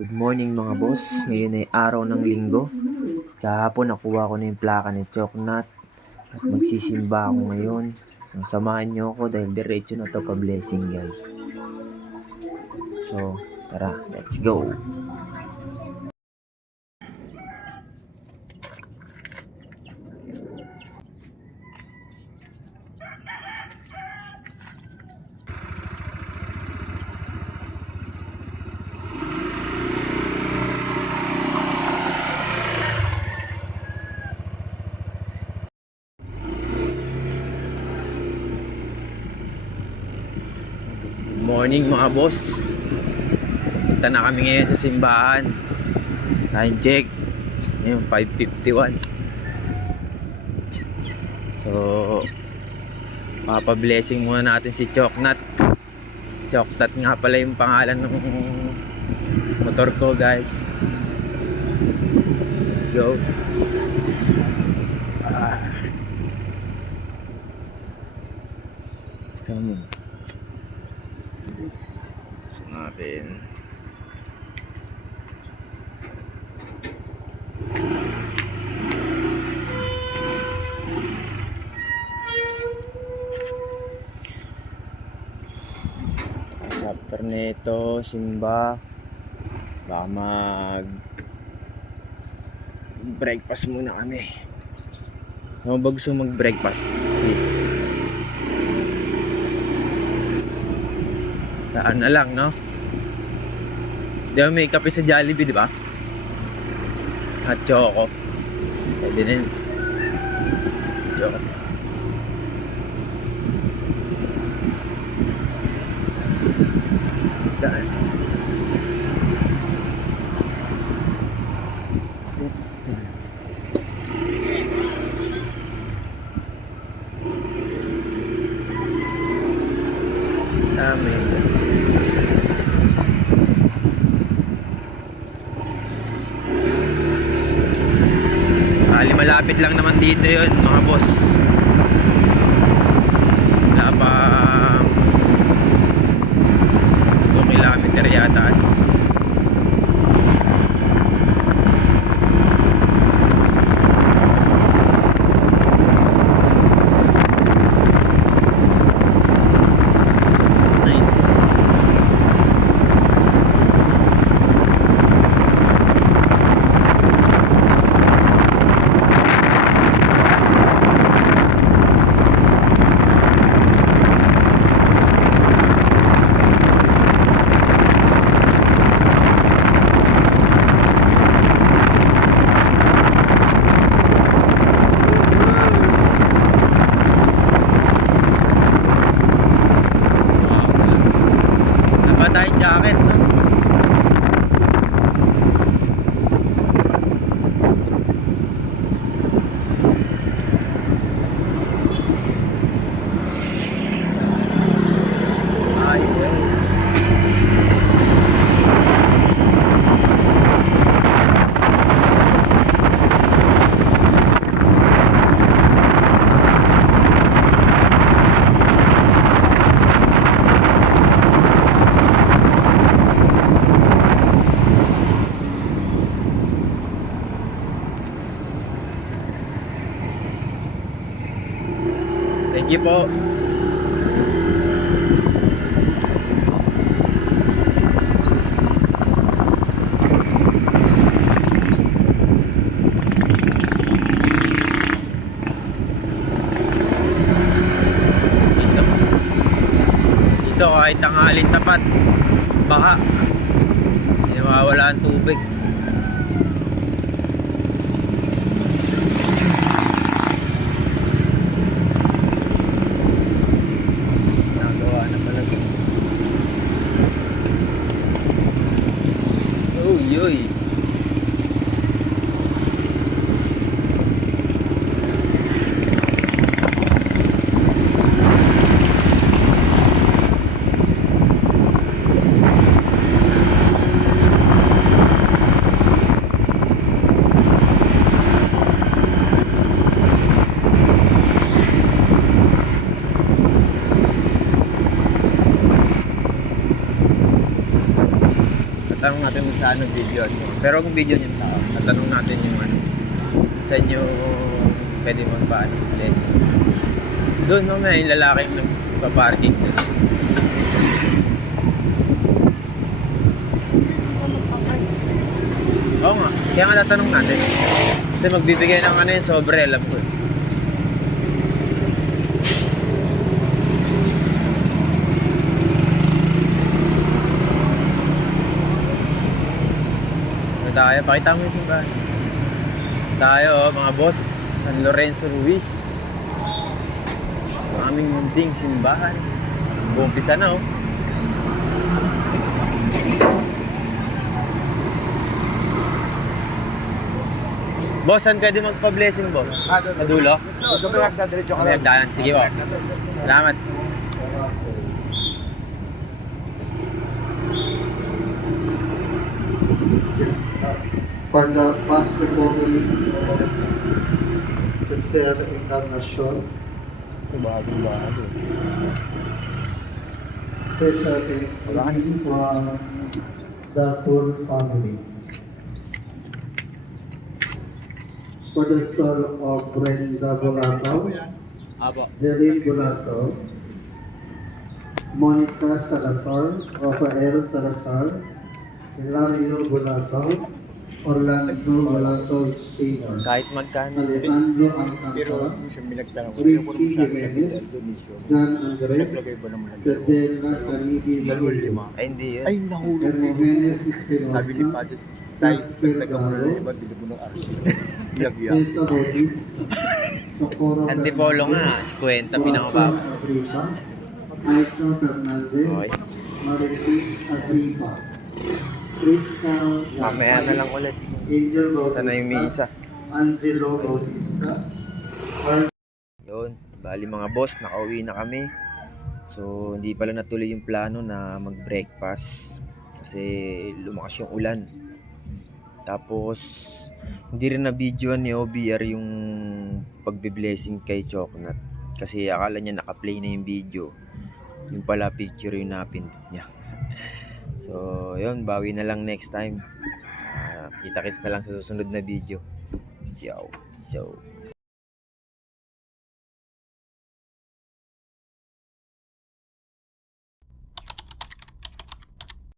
Good morning mga boss. Ngayon ay araw ng linggo. Kahapon nakuha ko na yung plaka ni Choknat at magsisimba ako ngayon. So, samahan niyo ako dahil diretso na to pa blessing guys. So tara, let's go. Good morning mga boss. Punta na kami ngayon sa simbahan. Time check. Ngayon 5:51. So papablessing muna natin si Choknat. Si Choknat nga pala yung pangalan ng motor ko guys. Let's go. Sama natin. After nito, simba. Baka breakfast muna kami. Saan ba gusto mag-breakfast? Saan na lang, no? Di ba may kape sa Jollibee, di ba? At choco. Pwede na yun. Choco. Daan. Let's done. Amen. Malapit lang naman dito yun mga boss. Wala pa 2 kilometer yata. Tayong jacket, no? Thank you po. Dito kahit tanghalin tapat, baha. Hindi mawawala ang tubig. Uy. tanong natin kung saan ang video nyo. Pero kung video nyo tao, tatanong natin yung ano, sa inyo pwede magpaano, blessing. Doon mamaya yung lalaking nagpa-parking doon. Oo nga, kaya nga tatanong natin. Kasi magbibigay ng ano yung sobre, alam ko. Tayo, pakita mo yung simbahan. Tayo, mga boss, San Lorenzo Ruiz. Ang aming munting simbahan. Bumpisa na, oh. Boss, saan pwede magpa-blessing, boss? Sa dulo? Gusto mo yung diretso ka May lang. hagdanan. Sige, po. Salamat. For the past recovery of Sir Encarnacion, Bago. special thanks from the whole family. For the soul of Brenda Bolatao, Apo. Jerry Bolatao, Monica Salazar, Rafael Salazar, Hilario Bolatao, Orlando Bolatao Sr., Kahit magkano. Alejandro Pero Alcantara, yung binagtanong ko, Ricky yung kung saan Jimenez, donation. John Andres, Naglagay ba naman ng Fidela Canidi dalawang lima? Ay, hindi yun. Ay, nahulog. Hermogenes Sabi ni Espinosa, Padre, tayo, nagtaga mo na iba, bili mo ng RC. Ilagyan. Teta Rodis, Socorro San Tipolo nga, 50 pinakababa. Agripa, Aito Fernandez, Okay. Maritis Agripa, Krista Mamaya na lang ulit. Angel Bautista, Sana yung misa. Angelo Bautista, Yun, bali mga boss, nakauwi na kami. So, hindi pala natuloy yung plano na mag-breakfast kasi lumakas yung ulan. Tapos, hindi rin na videoan ni OBR yung pagbe-blessing kay Choknat. Kasi akala niya naka-play na yung video. Yung pala picture yung napindot niya. So, yun, bawi na lang next time. Kita-kits na lang sa susunod na video. Ciao. So,